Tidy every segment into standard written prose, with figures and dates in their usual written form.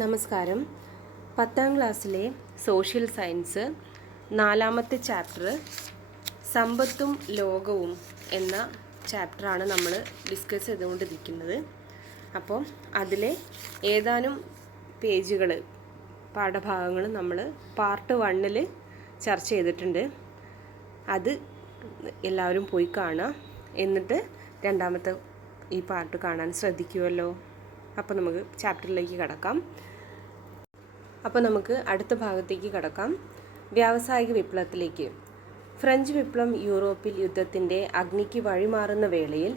നമസ്കാരം. 10ാം ക്ലാസ്സിലെ social science 4ാമത്തെ chapter സമ്പത്തും ലോകവും എന്ന ചാപ്റ്ററാണ് നമ്മൾ ഡിസ്കസ് ചെയ്തുകൊണ്ടിരിക്കുന്നത്. അപ്പോൾ അതിലെ ഏതാനും പേജുകൾ പാഠഭാഗങ്ങൾ നമ്മൾ പാർട്ട് 1 ചർച്ച ചെയ്തിട്ടുണ്ട്. അത് എല്ലാവരും പോയി കാണുക. എന്നിട്ട് രണ്ടാമത്തെ ഈ പാർട്ട് കാണാൻ ശ്രദ്ധിക്കുമല്ലോ. അപ്പോൾ നമുക്ക് ചാപ്റ്ററിലേക്ക് കടക്കാം. അപ്പോൾ നമുക്ക് അടുത്ത ഭാഗത്തേക്ക് കടക്കാം. വ്യാവസായിക വിപ്ലവത്തിലേക്ക്. ഫ്രഞ്ച് വിപ്ലവം യൂറോപ്പിൽ യുദ്ധത്തിൻ്റെ അഗ്നിക്ക് വഴിമാറുന്ന വേളയിൽ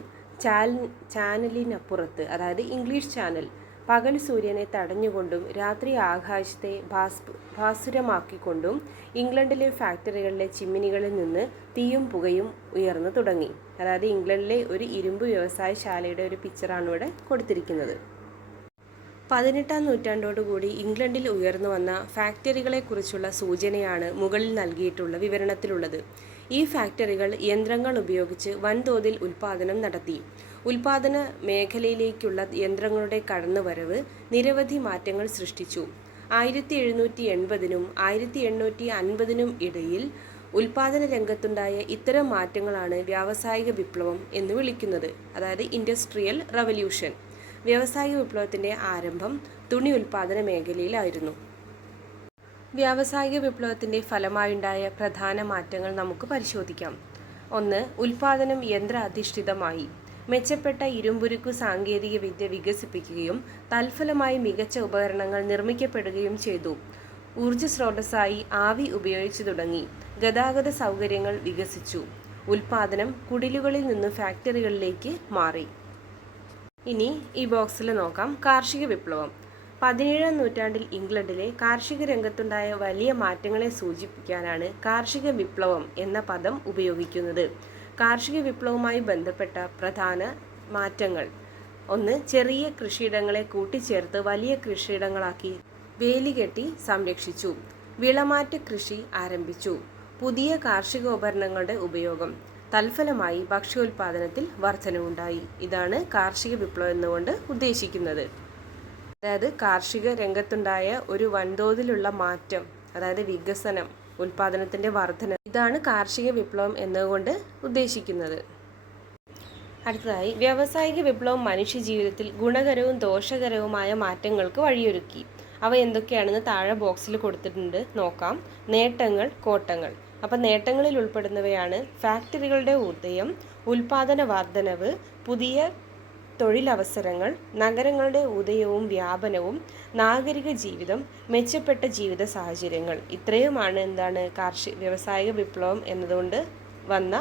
ചാനലിനപ്പുറത്ത്, അതായത് ഇംഗ്ലീഷ് ചാനൽ, പകൽ സൂര്യനെ തടഞ്ഞുകൊണ്ടും രാത്രി ആകാശത്തെ ഭാസുരമാക്കിക്കൊണ്ടും ഇംഗ്ലണ്ടിലെ ഫാക്ടറികളിലെ ചിമ്മിനികളിൽ നിന്ന് തീയും പുകയും ഉയർന്നു തുടങ്ങി. അതായത് ഇംഗ്ലണ്ടിലെ ഒരു ഇരുമ്പ് വ്യവസായശാലയുടെ ഒരു പിക്ചറാണ് ഇവിടെ കൊടുത്തിരിക്കുന്നത്. 18ാം നൂറ്റാണ്ടോടുകൂടി ഇംഗ്ലണ്ടിൽ ഉയർന്നു വന്ന ഫാക്ടറികളെക്കുറിച്ചുള്ള സൂചനയാണ് മുകളിൽ നൽകിയിട്ടുള്ള വിവരണത്തിലുള്ളത്. ഈ ഫാക്ടറികൾ യന്ത്രങ്ങൾ ഉപയോഗിച്ച് വൻതോതിൽ ഉൽപ്പാദനം നടത്തി. ഉൽപ്പാദന മേഖലയിലേക്കുള്ള യന്ത്രങ്ങളുടെ കടന്നുവരവ് നിരവധി മാറ്റങ്ങൾ സൃഷ്ടിച്ചു. 1780നും 1850നും ഇടയിൽ ഉൽപ്പാദന രംഗത്തുണ്ടായ ഇത്തരം മാറ്റങ്ങളാണ് വ്യാവസായിക വിപ്ലവം എന്ന് വിളിക്കുന്നത്, അതായത് ഇൻഡസ്ട്രിയൽ റവല്യൂഷൻ. വ്യാവസായിക വിപ്ലവത്തിൻ്റെ ആരംഭം തുണി ഉൽപ്പാദന മേഖലയിലായിരുന്നു. വ്യാവസായിക വിപ്ലവത്തിൻ്റെ ഫലമായുണ്ടായ പ്രധാന മാറ്റങ്ങൾ നമുക്ക് പരിശോധിക്കാം. 1. ഉൽപ്പാദനം യന്ത്രാധിഷ്ഠിതമായി. മെച്ചപ്പെട്ട ഇരുമ്പുരുക്കു സാങ്കേതിക വിദ്യ വികസിപ്പിക്കുകയും തൽഫലമായി മികച്ച ഉപകരണങ്ങൾ നിർമ്മിക്കപ്പെടുകയും ചെയ്തു. ഊർജ്ജ സ്രോതസ്സായി ആവി ഉപയോഗിച്ചു തുടങ്ങി. ഗതാഗത സൗകര്യങ്ങൾ വികസിച്ചു. ഉൽപ്പാദനം കുടിലുകളിൽ നിന്ന് ഫാക്ടറികളിലേക്ക് മാറി. ഇനി ഈ ബോക്സിൽ നോക്കാം. കാർഷിക വിപ്ലവം. 17ാം നൂറ്റാണ്ടിൽ ഇംഗ്ലണ്ടിലെ കാർഷിക രംഗത്തുണ്ടായ വലിയ മാറ്റങ്ങളെ സൂചിപ്പിക്കാനാണ് കാർഷിക വിപ്ലവം എന്ന പദം ഉപയോഗിക്കുന്നത്. കാർഷിക വിപ്ലവവുമായി ബന്ധപ്പെട്ട പ്രധാന മാറ്റങ്ങൾ: 1. ചെറിയ കൃഷിയിടങ്ങളെ കൂട്ടിച്ചേർത്ത് വലിയ കൃഷിയിടങ്ങളാക്കി വേലികെട്ടി സംരക്ഷിച്ചു. വിളമാറ്റ കൃഷി ആരംഭിച്ചു. പുതിയ കാർഷികോപകരണങ്ങളുടെ ഉപയോഗം. തൽഫലമായി ഭക്ഷ്യോൽപാദനത്തിൽ വർധനവുണ്ടായി. ഇതാണ് കാർഷിക വിപ്ലവം എന്നുകൊണ്ട് ഉദ്ദേശിക്കുന്നത്. അതായത് കാർഷിക രംഗത്തുണ്ടായ ഒരു വൻതോതിലുള്ള മാറ്റം, അതായത് വികസനം, ഉൽപാദനത്തിൻ്റെ വർധന, ഇതാണ് കാർഷിക വിപ്ലവം എന്നുകൊണ്ട് ഉദ്ദേശിക്കുന്നത്. അടുത്തതായി, വ്യാവസായിക വിപ്ലവം മനുഷ്യജീവിതത്തിൽ ഗുണകരവും ദോഷകരവുമായ മാറ്റങ്ങൾക്ക് വഴിയൊരുക്കി. അവ എന്തൊക്കെയാണെന്ന് താഴെ ബോക്സിൽ കൊടുത്തിട്ടുണ്ട്, നോക്കാം. നേട്ടങ്ങൾ, കോട്ടങ്ങൾ. അപ്പം നേട്ടങ്ങളിൽ ഉൾപ്പെടുന്നവയാണ് ഫാക്ടറികളുടെ ഉദയം, ഉൽപാദന വർധനവ്, പുതിയ തൊഴിലവസരങ്ങൾ, നഗരങ്ങളുടെ ഉദയവും വ്യാപനവും, നാഗരിക ജീവിതം, മെച്ചപ്പെട്ട ജീവിത സാഹചര്യങ്ങൾ. ഇത്രയുമാണ് വ്യാവസായിക വിപ്ലവം എന്നതുകൊണ്ട് വന്ന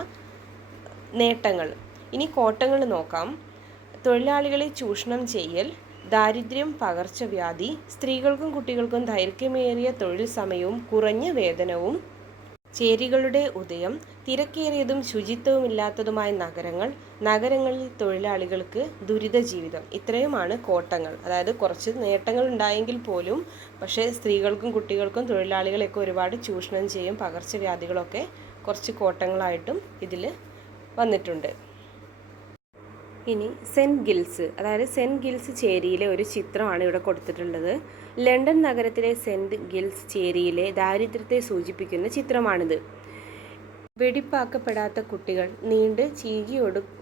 നേട്ടങ്ങൾ. ഇനി കോട്ടങ്ങൾ നോക്കാം. തൊഴിലാളികളെ ചൂഷണം ചെയ്യൽ, ദാരിദ്ര്യം, പകർച്ചവ്യാധി, സ്ത്രീകൾക്കും കുട്ടികൾക്കും ദൈർഘ്യമേറിയ തൊഴിൽ സമയവും കുറഞ്ഞ വേതനവും, ചേരികളുടെ ഉദയം, തിരക്കേറിയതും ശുചിത്വമില്ലാത്തതുമായ നഗരങ്ങൾ, നഗരങ്ങളിൽ തൊഴിലാളികൾക്ക് ദുരിത ജീവിതം. ഇത്രയുമാണ് കോട്ടങ്ങൾ. അതായത് കുറച്ച് നേട്ടങ്ങൾ ഉണ്ടായെങ്കിൽ പോലും പക്ഷേ സ്ത്രീകൾക്കും കുട്ടികൾക്കും തൊഴിലാളികളെയൊക്കെ ഒരുപാട് ചൂഷണം ചെയ്യും, പകർച്ചവ്യാധികളൊക്കെ കുറച്ച് കോട്ടങ്ങളായിട്ടും ഇതിൽ വന്നിട്ടുണ്ട്. ഇനി സെൻറ്റ് ഗിൽസ് ചേരിയിലെ ഒരു ചിത്രമാണ് ഇവിടെ കൊടുത്തിട്ടുള്ളത്. ലണ്ടൻ നഗരത്തിലെ സെൻറ്റ് ഗിൽസ് ചേരിയിലെ ദാരിദ്ര്യത്തെ സൂചിപ്പിക്കുന്ന ചിത്രമാണിത്. വെടിപ്പാക്കപ്പെടാത്ത കുട്ടികൾ, നീണ്ട് ചീകി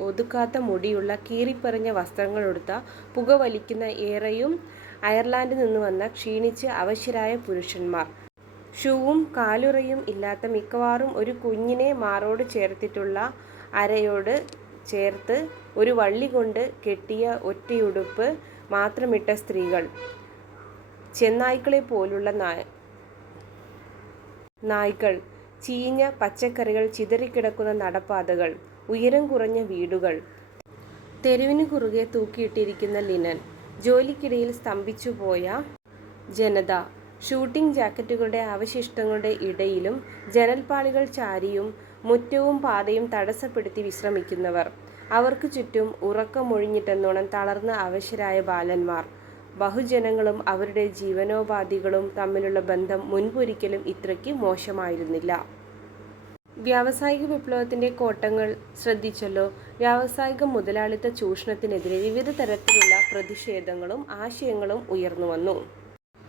ഒതുക്കാത്ത മുടിയുള്ള കീറിപ്പറഞ്ഞ വസ്ത്രങ്ങളെടുത്ത പുകവലിക്കുന്ന ഏറെയും അയർലാൻഡിൽ നിന്ന് വന്ന ക്ഷീണിച്ച് അവശരായ പുരുഷന്മാർ, ഷൂവും കാലുറയും ഇല്ലാത്ത, മിക്കവാറും ഒരു കുഞ്ഞിനെ മാറോട് ചേർത്തിട്ടുള്ള അരയോട് ചേർത്ത് ഒരു വള്ളി കൊണ്ട് കെട്ടിയ ഒറ്റയുടുപ്പ് മാത്രമിട്ട സ്ത്രീകൾ, ചെന്നായ്ക്കളെ പോലുള്ള നായ്ക്കൾ, ചീഞ്ഞ പച്ചക്കറികൾ ചിതറിക്കിടക്കുന്ന നടപ്പാതകൾ, ഉയരം കുറഞ്ഞ വീടുകൾ, തെരുവിന് കുറുകെ തൂക്കിയിട്ടിരിക്കുന്ന ലിനൻ, ജോലിക്കിടയിൽ സ്തംഭിച്ചുപോയ ജനത, ഷൂട്ടിംഗ് ജാക്കറ്റുകളുടെ അവശിഷ്ടങ്ങളുടെ ഇടയിലും ജനൽപ്പാളികൾ ചാരിയും മുറ്റവും പാതയും തടസ്സപ്പെടുത്തി വിശ്രമിക്കുന്നവർ, അവർക്ക് ചുറ്റും ഉറക്കമൊഴിഞ്ഞിട്ടെന്നോണം തളർന്ന അവശരായ ബാലന്മാർ. ബഹുജനങ്ങളും അവരുടെ ജീവനോപാധികളും തമ്മിലുള്ള ബന്ധം മുൻപൊരിക്കലും ഇത്രയ്ക്ക് മോശമായിരുന്നില്ല. വ്യാവസായിക വിപ്ലവത്തിൻ്റെ കോട്ടങ്ങൾ ശ്രദ്ധിച്ചല്ലോ. വ്യാവസായിക മുതലാളിത്ത ചൂഷണത്തിനെതിരെ വിവിധ തരത്തിലുള്ള പ്രതിഷേധങ്ങളും ആശയങ്ങളും ഉയർന്നു വന്നു.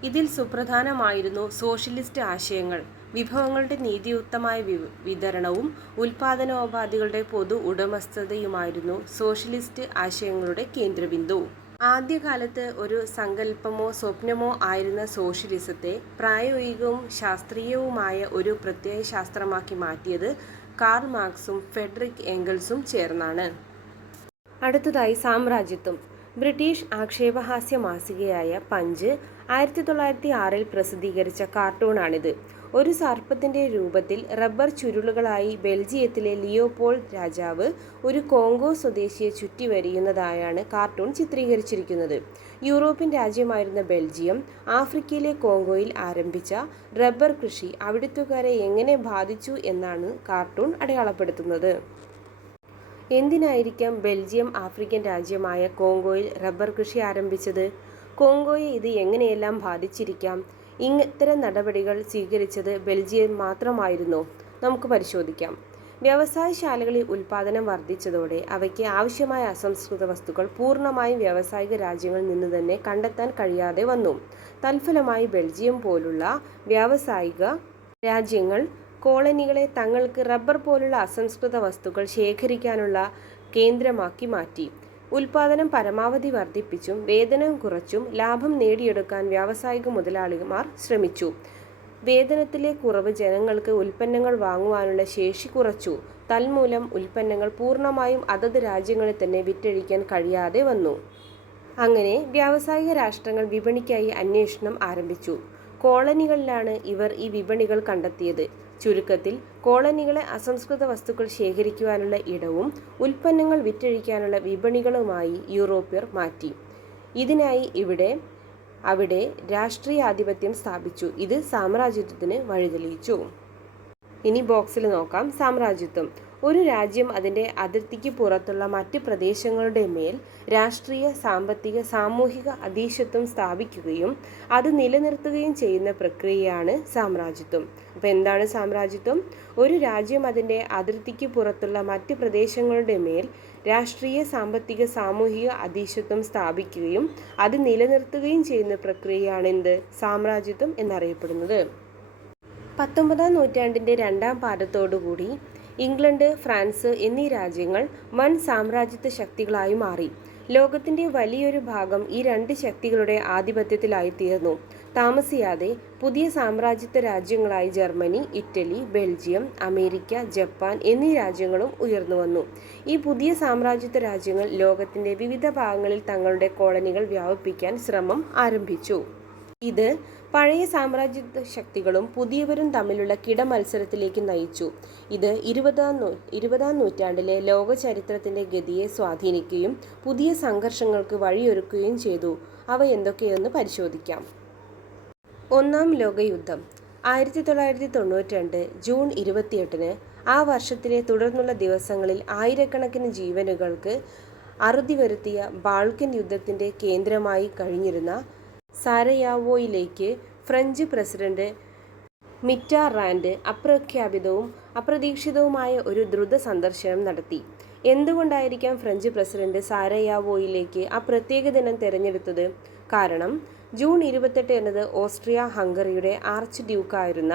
ഇതിൽ സുപ്രധാനമായിരുന്നു സോഷ്യലിസ്റ്റ് ആശയങ്ങൾ. വിഭവങ്ങളുടെ നീതിയുക്തമായ വിതരണവും ഉൽപാദനോപാധികളുടെ പൊതു ഉടമസ്ഥതയുമായിരുന്നു സോഷ്യലിസ്റ്റ് ആശയങ്ങളുടെ കേന്ദ്രബിന്ദു. ആദ്യകാലത്ത് ഒരു സങ്കല്പമോ സ്വപ്നമോ ആയിരുന്ന സോഷ്യലിസത്തെ പ്രായോഗികവും ശാസ്ത്രീയവുമായ ഒരു പ്രത്യയശാസ്ത്രമാക്കി മാറ്റിയത് കാൾ മാർക്സും ഫ്രെഡറിക് എംഗൽസും ചേർന്നാണ്. അടുത്തതായി സാമ്രാജ്യത്വം. ബ്രിട്ടീഷ് ആക്ഷേപഹാസ്യ മാസികയായ പഞ്ച് 1906 പ്രസിദ്ധീകരിച്ച കാർട്ടൂണാണിത്. ഒരു സർപ്പത്തിൻ്റെ രൂപത്തിൽ റബ്ബർ ചുരുളുകളായി ബെൽജിയത്തിലെ ലിയോപോൾഡ് രാജാവ് ഒരു കോങ്കോ സ്വദേശിയെ ചുറ്റിവരിയുന്നതായാണ് കാർട്ടൂൺ ചിത്രീകരിച്ചിരിക്കുന്നത്. യൂറോപ്യൻ രാജ്യമായിരുന്ന ബെൽജിയം ആഫ്രിക്കയിലെ കോങ്കോയിൽ ആരംഭിച്ച റബ്ബർ കൃഷി അവിടുത്തുകാരെ എങ്ങനെ ബാധിച്ചു എന്നാണ് കാർട്ടൂൺ അടയാളപ്പെടുത്തുന്നത്. എന്തിനായിരിക്കാം ബെൽജിയം ആഫ്രിക്കൻ രാജ്യമായ കോങ്കോയിൽ റബ്ബർ കൃഷി ആരംഭിച്ചത്? കോങ്കോയെ ഇത് എങ്ങനെയെല്ലാം ബാധിച്ചിരിക്കാം? ഇത്തരം നടപടികൾ സ്വീകരിച്ചത് ബെൽജിയം മാത്രമായിരുന്നോ? നമുക്ക് പരിശോധിക്കാം. വ്യവസായശാലകളിൽ ഉൽപാദനം വർദ്ധിച്ചതോടെ അവയ്ക്ക് ആവശ്യമായ അസംസ്കൃത വസ്തുക്കൾ പൂർണ്ണമായും വ്യാവസായിക രാജ്യങ്ങളിൽ നിന്ന് തന്നെ കണ്ടെത്താൻ കഴിയാതെ വന്നു. തൽഫലമായി ബെൽജിയം പോലുള്ള വ്യാവസായിക രാജ്യങ്ങൾ കോളനികളെ തങ്ങൾക്ക് റബ്ബർ പോലുള്ള അസംസ്കൃത വസ്തുക്കൾ ശേഖരിക്കാനുള്ള കേന്ദ്രമാക്കി മാറ്റി. ഉൽപാദനം പരമാവധി വർദ്ധിപ്പിച്ചും വേതനം കുറച്ചും ലാഭം നേടിയെടുക്കാൻ വ്യാവസായിക മുതലാളിമാർ ശ്രമിച്ചു. വേതനത്തിലെ കുറവ് ജനങ്ങൾക്ക് ഉൽപ്പന്നങ്ങൾ വാങ്ങുവാനുള്ള ശേഷി കുറച്ചു. തന്മൂലം ഉൽപ്പന്നങ്ങൾ പൂർണ്ണമായും അതത് രാജ്യങ്ങളിൽ തന്നെ വിറ്റഴിക്കാൻ കഴിയാതെ വന്നു. അങ്ങനെ വ്യാവസായിക രാഷ്ട്രങ്ങൾ വിപണിക്കായി അന്വേഷണം ആരംഭിച്ചു. കോളനികളിലാണ് ഇവർ ഈ വിപണികൾ കണ്ടെത്തിയത്. ചുരുക്കത്തിൽ കോളനികളെ അസംസ്കൃത വസ്തുക്കൾ ശേഖരിക്കുവാനുള്ള ഇടവും ഉൽപ്പന്നങ്ങൾ വിറ്റഴിക്കാനുള്ള വിപണികളുമായി യൂറോപ്യർ മാറ്റി. ഇതിനായി അവിടെ രാഷ്ട്രീയാധിപത്യം സ്ഥാപിച്ചു. ഇത് സാമ്രാജ്യത്വത്തിന് വഴിതെളിയിച്ചു. ഇനി ബോക്സിൽ നോക്കാം. സാമ്രാജ്യത്വം. ഒരു രാജ്യം അതിൻ്റെ അതിർത്തിക്ക് പുറത്തുള്ള മറ്റ് പ്രദേശങ്ങളുടെ മേൽ രാഷ്ട്രീയ, സാമ്പത്തിക, സാമൂഹിക അധീശത്വം സ്ഥാപിക്കുകയും അത് നിലനിർത്തുകയും ചെയ്യുന്ന പ്രക്രിയയാണ് സാമ്രാജ്യത്വം. അപ്പോൾ എന്താണ് സാമ്രാജ്യത്വം? ഒരു രാജ്യം അതിൻ്റെ അതിർത്തിക്ക് പുറത്തുള്ള മറ്റ് പ്രദേശങ്ങളുടെ മേൽ രാഷ്ട്രീയ, സാമ്പത്തിക, സാമൂഹിക അധീശത്വം സ്ഥാപിക്കുകയും അത് നിലനിർത്തുകയും ചെയ്യുന്ന പ്രക്രിയയാണ് എന്ത്? സാമ്രാജ്യത്വം എന്നറിയപ്പെടുന്നത്. 19-ാം നൂറ്റാണ്ടിൻ്റെ രണ്ടാം പാദത്തോടുകൂടി ഇംഗ്ലണ്ട്, ഫ്രാൻസ് എന്നീ രാജ്യങ്ങൾ വൻ സാമ്രാജ്യത്വ ശക്തികളായി മാറി. ലോകത്തിൻ്റെ വലിയൊരു ഭാഗം ഈ രണ്ട് ശക്തികളുടെ ആധിപത്യത്തിലായിത്തീർന്നു. താമസിയാതെ പുതിയ സാമ്രാജ്യത്വ രാജ്യങ്ങളായി Germany, Italy, Belgium, America, Japan എന്നീ രാജ്യങ്ങളും ഉയർന്നു വന്നു. ഈ പുതിയ സാമ്രാജ്യത്വ രാജ്യങ്ങൾ ലോകത്തിൻ്റെ വിവിധ ഭാഗങ്ങളിൽ തങ്ങളുടെ കോളനികൾ വ്യാപിപ്പിക്കാൻ ശ്രമം ആരംഭിച്ചു. ഇത് പഴയ സാമ്രാജ്യത്വ ശക്തികളും പുതിയവരും തമ്മിലുള്ള കിടമത്സരത്തിലേക്ക് നയിച്ചു. ഇത് 20-ാം നൂറ്റാണ്ടിലെ ലോക ചരിത്രത്തിൻ്റെ ഗതിയെ സ്വാധീനിക്കുകയും പുതിയ സംഘർഷങ്ങൾക്ക് വഴിയൊരുക്കുകയും ചെയ്തു. അവ എന്തൊക്കെയെന്ന് പരിശോധിക്കാം. ഒന്നാം ലോകയുദ്ധം 1992 ജൂൺ 28-ന്. ആ വർഷത്തിലെ തുടർന്നുള്ള ദിവസങ്ങളിൽ ആയിരക്കണക്കിന് ജീവനുകൾക്ക് അറുതി വരുത്തിയ ബാൾക്കൻ യുദ്ധത്തിൻ്റെ കേന്ദ്രമായി കഴിഞ്ഞിരുന്ന സാരയാവോയിലേക്ക് ഫ്രഞ്ച് പ്രസിഡന്റ് മിറ്ററാൻഡ് അപ്രഖ്യാപിതവും അപ്രതീക്ഷിതവുമായ ഒരു ദ്രുത സന്ദർശനം നടത്തി. എന്തുകൊണ്ടായിരിക്കാം ഫ്രഞ്ച് പ്രസിഡന്റ് സാരയാവോയിലേക്ക് ആ പ്രത്യേക ദിനം തിരഞ്ഞെടുത്തത്? കാരണം ജൂൺ 28 എന്നത് ഓസ്ട്രിയ ഹംഗറിയുടെ ആർച്ച് ഡ്യൂക്കായിരുന്ന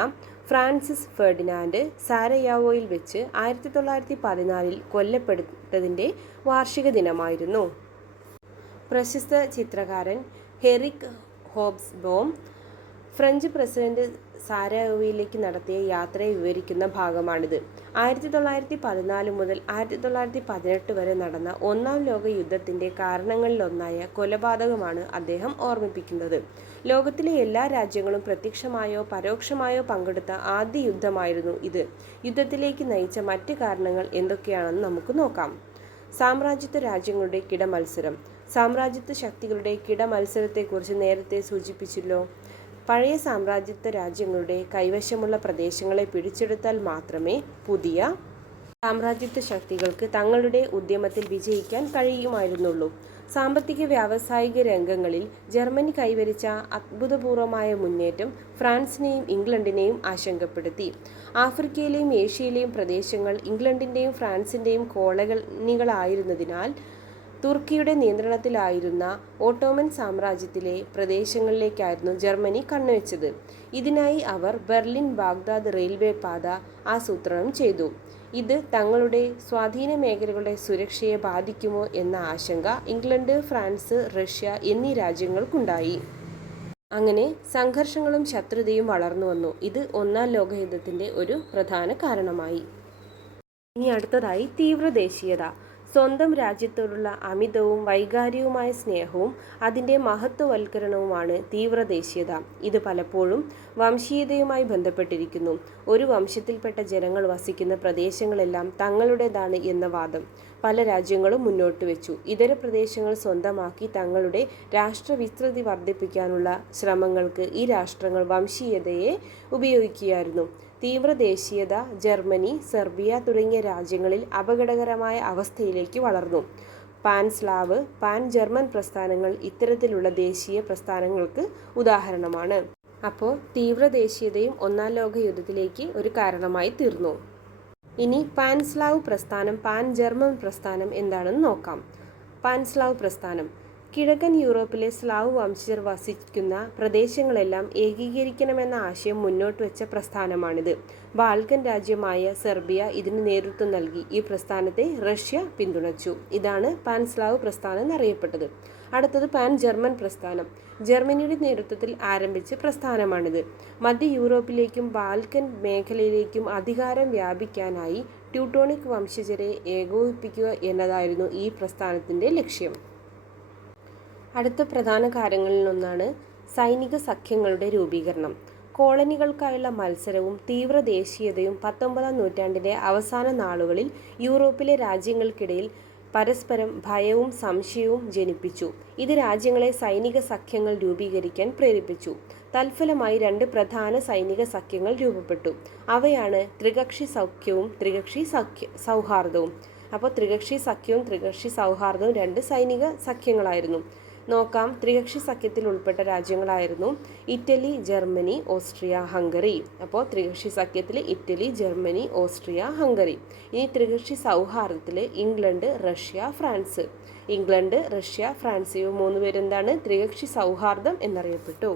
ഫ്രാൻസിസ് ഫെർഡിനാൻഡ് സാരയാവോയിൽ വെച്ച് 1914 കൊല്ലപ്പെട്ടതിൻ്റെ വാർഷിക ദിനമായിരുന്നു. പ്രശസ്ത ചിത്രകാരൻ ഹെറിക് ഹോബ്സ്ബോം ഫ്രഞ്ച് പ്രസിഡന്റ് സാരയാവോയിലേക്ക് നടത്തിയ യാത്രയെ വിവരിക്കുന്ന ഭാഗമാണിത്. 1914 മുതൽ 1918 വരെ നടന്ന ഒന്നാം ലോക യുദ്ധത്തിൻ്റെ കാരണങ്ങളിലൊന്നായ കൊലപാതകമാണ് അദ്ദേഹം ഓർമ്മിപ്പിക്കുന്നത്. ലോകത്തിലെ എല്ലാ രാജ്യങ്ങളും പ്രത്യക്ഷമായോ പരോക്ഷമായോ പങ്കെടുത്ത ആദ്യ യുദ്ധമായിരുന്നു ഇത്. യുദ്ധത്തിലേക്ക് നയിച്ച മറ്റ് കാരണങ്ങൾ എന്തൊക്കെയാണെന്ന് നമുക്ക് നോക്കാം. സാമ്രാജ്യത്വ രാജ്യങ്ങളുടെ കിടമത്സരം. സാമ്രാജ്യത്വ ശക്തികളുടെ കിടമത്സരത്തെക്കുറിച്ച് നേരത്തെ സൂചിപ്പിച്ചല്ലോ. പഴയ സാമ്രാജ്യത്വ രാജ്യങ്ങളുടെ കൈവശമുള്ള പ്രദേശങ്ങളെ പിടിച്ചെടുത്താൽ മാത്രമേ പുതിയ സാമ്രാജ്യത്വ ശക്തികൾക്ക് തങ്ങളുടെ ഉദ്യമത്തിൽ വിജയിക്കാൻ കഴിയുമായിരുന്നുള്ളൂ. സാമ്പത്തിക വ്യാവസായിക രംഗങ്ങളിൽ ജർമ്മനി കൈവരിച്ച അത്ഭുതപൂർവമായ മുന്നേറ്റം ഫ്രാൻസിനെയും ഇംഗ്ലണ്ടിനെയും ആശങ്കപ്പെടുത്തി. ആഫ്രിക്കയിലെയും ഏഷ്യയിലെയും പ്രദേശങ്ങൾ ഇംഗ്ലണ്ടിൻ്റെയും ഫ്രാൻസിൻ്റെയും കോളനികളായിരുന്നതിനാൽ തുർക്കിയുടെ നിയന്ത്രണത്തിലായിരുന്ന ഓട്ടോമൻ സാമ്രാജ്യത്തിലെ പ്രദേശങ്ങളിലേക്കായിരുന്നു ജർമ്മനി കണ്ണുവെച്ചത്. ഇതിനായി അവർ ബെർലിൻ ബാഗ്ദാദ് റെയിൽവേ പാത ആസൂത്രണം ചെയ്തു. ഇത് തങ്ങളുടെ സ്വാധീന മേഖലകളുടെ സുരക്ഷയെ ബാധിക്കുമോ എന്ന ആശങ്ക ഇംഗ്ലണ്ട്, ഫ്രാൻസ്, റഷ്യ എന്നീ രാജ്യങ്ങൾക്കുണ്ടായി. അങ്ങനെ സംഘർഷങ്ങളും ശത്രുതയും വളർന്നു വന്നു. ഇത് ഒന്നാം ലോകയുദ്ധത്തിൻ്റെ ഒരു പ്രധാന കാരണമായി. ഇനി അടുത്തതായി തീവ്രദേശീയത. സ്വന്തം രാജ്യത്തോടുള്ള അമിതവും വൈകാരികവുമായ സ്നേഹവും അതിൻ്റെ മഹത്വവൽക്കരണവുമാണ് തീവ്രദേശീയത. ഇത് പലപ്പോഴും വംശീയതയുമായി ബന്ധപ്പെട്ടിരിക്കുന്നു. ഒരു വംശത്തിൽപ്പെട്ട ജനങ്ങൾ വസിക്കുന്ന പ്രദേശങ്ങളെല്ലാം തങ്ങളുടേതാണ് എന്ന വാദം പല രാജ്യങ്ങളും മുന്നോട്ട് വെച്ചു. ഇതര പ്രദേശങ്ങൾ സ്വന്തമാക്കി തങ്ങളുടെ രാഷ്ട്രവിസ്തൃതി വർദ്ധിപ്പിക്കാനുള്ള ശ്രമങ്ങൾക്ക് ഈ രാഷ്ട്രങ്ങൾ വംശീയതയെ ഉപയോഗിക്കുകയായിരുന്നു. തീവ്രദേശീയത ജർമ്മനി, സെർബിയ തുടങ്ങിയ രാജ്യങ്ങളിൽ അപകടകരമായ അവസ്ഥയിലേക്ക് വളർന്നു. പാൻ സ്ലാവ്, പാൻ ജർമ്മൻ പ്രസ്ഥാനങ്ങൾ ഇത്തരത്തിലുള്ള ദേശീയ പ്രസ്ഥാനങ്ങൾക്ക് ഉദാഹരണമാണ്. അപ്പോൾ തീവ്രദേശീയതയും ഒന്നാം ലോക യുദ്ധത്തിലേക്ക് ഒരു കാരണമായി തീർന്നു. ഇനി പാൻ സ്ലാവ് പ്രസ്ഥാനം, പാൻ ജർമ്മൻ പ്രസ്ഥാനം എന്താണെന്ന് നോക്കാം. പാൻ സ്ലാവ് പ്രസ്ഥാനം കിഴക്കൻ യൂറോപ്പിലെ സ്ലാവ് വംശജർ വസിക്കുന്ന പ്രദേശങ്ങളെല്ലാം ഏകീകരിക്കണമെന്ന ആശയം മുന്നോട്ട് വെച്ച പ്രസ്ഥാനമാണിത്. ബാൽക്കൻ രാജ്യമായ സെർബിയ ഇതിന് നേതൃത്വം നൽകി. ഈ പ്രസ്ഥാനത്തെ റഷ്യ പിന്തുണച്ചു. ഇതാണ് പാൻ സ്ലാവ് പ്രസ്ഥാനം എന്നറിയപ്പെട്ടത്. അടുത്തത് പാൻ ജർമ്മൻ പ്രസ്ഥാനം. ജർമ്മനിയുടെ നേതൃത്വത്തിൽ ആരംഭിച്ച പ്രസ്ഥാനമാണിത്. മധ്യ യൂറോപ്പിലേക്കും ബാൽക്കൻ മേഖലയിലേക്കും അധികാരം വ്യാപിക്കാനായി ട്യൂട്ടോണിക് വംശജരെ ഏകോപിപ്പിക്കുക എന്നതായിരുന്നു ഈ പ്രസ്ഥാനത്തിൻ്റെ ലക്ഷ്യം. അടുത്ത പ്രധാന കാര്യങ്ങളിലൊന്നാണ് സൈനിക സഖ്യങ്ങളുടെ രൂപീകരണം. കോളനികൾക്കായുള്ള മത്സരവും തീവ്രദേശീയതയും 19-ാം നൂറ്റാണ്ടിൻ്റെ അവസാന നാളുകളിൽ യൂറോപ്പിലെ രാജ്യങ്ങൾക്കിടയിൽ പരസ്പരം ഭയവും സംശയവും ജനിപ്പിച്ചു. ഇത് രാജ്യങ്ങളെ സൈനിക സഖ്യങ്ങൾ രൂപീകരിക്കാൻ പ്രേരിപ്പിച്ചു. തൽഫലമായി 2 പ്രധാന സൈനിക സഖ്യങ്ങൾ രൂപപ്പെട്ടു. അവയാണ് ത്രികക്ഷി സഖ്യവും ത്രികക്ഷി സൗഹാർദ്ദവും. അപ്പോൾ ത്രികക്ഷി സഖ്യവും ത്രികക്ഷി സൗഹാർദ്ദവും 2 സൈനിക സഖ്യങ്ങളായിരുന്നു. നോക്കാം. ത്രികക്ഷി സഖ്യത്തിൽ ഉൾപ്പെട്ട രാജ്യങ്ങളായിരുന്നു ഇറ്റലി, ജർമ്മനി, ഓസ്ട്രിയ, ഹംഗറി. അപ്പോൾ ത്രികക്ഷി സഖ്യത്തിൽ ഇറ്റലി, ജർമ്മനി, ഓസ്ട്രിയ, ഹംഗറി. ഇനി ത്രികക്ഷി സൗഹാർദ്ദത്തിൽ England, Russia, France. England, Russia, France ഇവ 3 പേരെന്താണ് ത്രികക്ഷി സൗഹാർദ്ദം എന്നറിയപ്പെട്ടു.